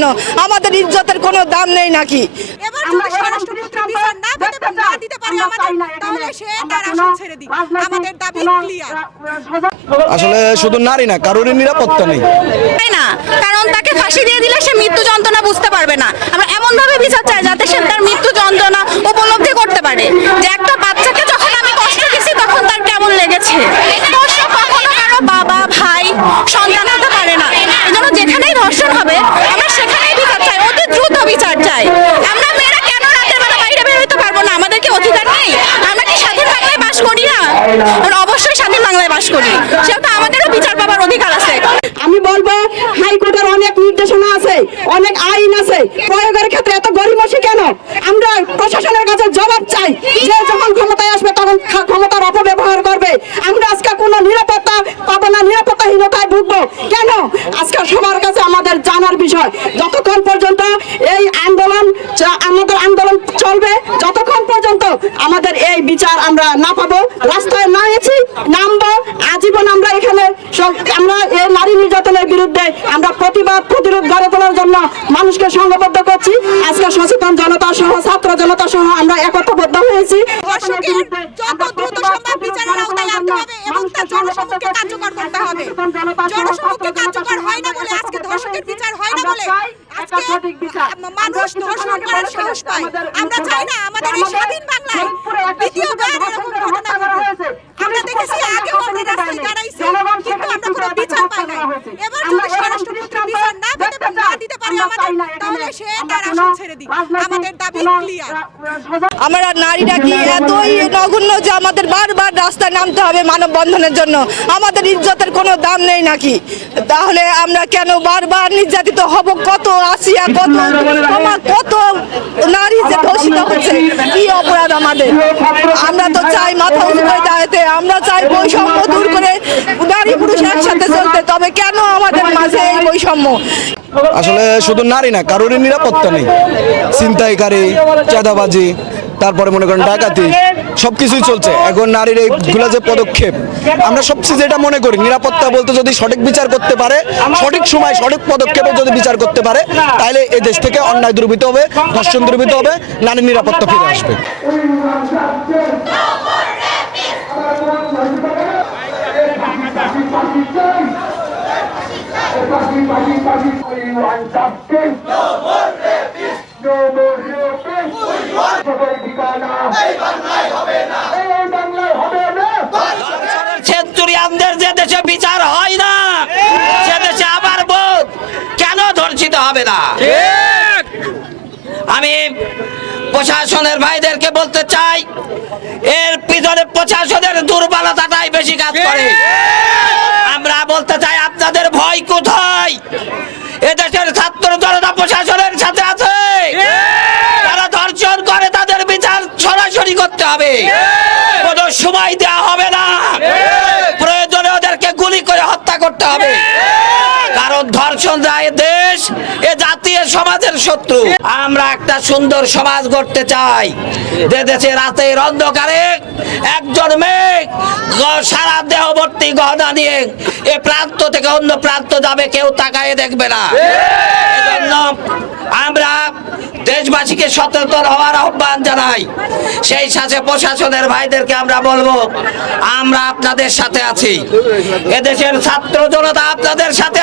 কেন? আমাদের ইজ্জতের কোনো দাম নেই নাকি? আসলে শুধু নারী না কারোরই নিরাপত্তা নেই। না? কারণ তাকে ফাঁসি দিয়ে দিলে সে মৃত্যু যন্ত্রণা বুঝতে পারবে না। আমরা এমন ভাবে বিচার চাই যাতে সে তার মৃত্যু যন্ত্রণা উপলব্ধি করতে পারে। যে একটা বাচ্চাকে যখন আমি কষ্ট দিছি তখন তার কেমন লেগেছে? ধর্ষণ কখনো কারও বাবা ভাই সন্তান হতে পারে না। এজন্য যেখানেই ধর্ষণ হবে আমরা সেখানেই বিচার চাই অতি দ্রুত বিচার চাই আমরা মেয়েরা কেন রাতের বেলা বাইরে বের হতে পারব না আমাদের কি অধিকার নেই আমরা কি স্বাধীন বাংলায় বাস করি না। অবশ্যই স্বাধীন বাংলায় বাস করি। সেহেতু আমাদেরও বিচার পাবার অধিকার আছে। আমি বলব হাইকোর্টের অনেক নির্দেশনা আছে অনেক আইন আছে। প্রয়োগের ক্ষেত্রে এত গরিমসি কেন? আমরা প্রশাসনের কাছে জবাব চাই। যে যখন ক্ষমতায় আসবে তখন ক্ষমতার অপব্যবহার করবে। আমরা আজকে কোনো নিরাপত্তা পাবো না নিরাপত্তাহীনতায় ভুগবো। কেন? আজকে সবার কাছে আমাদের জানার বিষয়। যতক্ষণ পর্যন্ত এই আন্দোলন আমাদের আন্দোলন চলবে যতক্ষণ পর্যন্ত আমাদের এই বিচার আমরা না পাবো। রাস্তায় নামেছি নামবো আজীবন আমরা এখানে আমরা এই নারী নির্যাতনের বিরুদ্ধে আমরা প্রতিবাদ প্রতিরোধ গড়ে তোলার জন্য মানুষকে সংঘবদ্ধ করছি। আজকে সচেতন জনতা সহ ছাত্র জনতা সহ আমরা একত্রবদ্ধ হয়েছি। যত দ্রুত সম্ভব বিচারের আওতায় আনতে হবে এবং তার জনসমক্ষে কার্যকর করতে হবে। জনসমক্ষে কার্যকর হয় না বলে আজকে ধর্ষকের বিচার হয় না বলে আজকে মানুষ ধর্ষণ করার সাহস পায়। আমরা চাই না আমাদের এই স্বাধীন বাংলায় দ্বিতীয়বার এরকম ঘটনা ঘটে। আমরা দেখেছি আগেও আমরা রাস্তায় দাঁড়াইছি কিন্তু আমরা কোনো বিচার পাই নাই। এবার যদি স্বরাষ্ট্রমন্ত্রী বিচার না দিতে না দিতে পারে আমাদের তাহলে সে তার আসন ছেড়ে দিক। আমাদের দাবি ক্লিয়ার আমরা নারীরা কি এতই নগণ্য নামতে হবে মানববন্ধনের জন্য। আমাদের ইজ্জতের কোনো দাম নেই নাকি? তাহলে আমরা কেন বারবার নির্যাতিত হব? কত আসিয়া কত আমার কত নারী যে ধর্ষিত হচ্ছে কি অপরাধ আমাদের? আমরা তো চাই মাথা উঁচু করে দাঁড়াতে আমরা চাই বৈষম্য দূর করে নারী পুরুষ একসাথে চলতে তবে কেন আমাদের মাঝে এই বৈষম্য? আসলে শুধু নারী না কারোরই নিরাপত্তা নেই। ছিনতাইকারী চাঁদাবাজি তারপরে মনে করেন ডাকাতি সবকিছুই চলছে। এখন নারীর এইগুলো যে পদক্ষেপ আমরা সবচেয়ে যেটা মনে করি নিরাপত্তা বলতে যদি সঠিক বিচার করতে পারে সঠিক সময় সঠিক পদক্ষেপে যদি বিচার করতে পারে তাহলে এই দেশ থেকে অন্যায় দুর্বৃত্ত হবে ধর্ষণ দুর্বৃত্ত হবে নারীর নিরাপত্তা ফিরে আসবে। সেঞ্চুরিয়ানদের যে দেশে বিচার হয় না। সে দেশে আবার বোধ কেন ধর্ষিত হবে না? আমি প্রশাসনের ভাইদেরকে বলতে চাই হবে। কোনো সময় দেওয়া হবে না। প্রয়োজনে ওদেরকে গুলি করে হত্যা করতে হবে। কারণ ধর্ষণ যায় দেশ এ জাতীয় সমাজের শত্রু। আমরা একটা সুন্দর সমাজ গড়তে চাই। যে দেশে রাতের অন্ধকারে একজন মেয়ে সারা দেহবর্তী গহনা নিয়ে এ প্রান্ত থেকে অন্য প্রান্ত যাবে কেউ তাকায় দেখবে না। এজন্য আমরা দেশবাসীকে সচেতন হওয়ার আহ্বান জানাই। সেই সাথে প্রশাসনের ভাইদেরকে আমরা বলব, আমরা আপনাদের সাথে আছি। এদেশের ছাত্র জনতা আপনাদের সাথে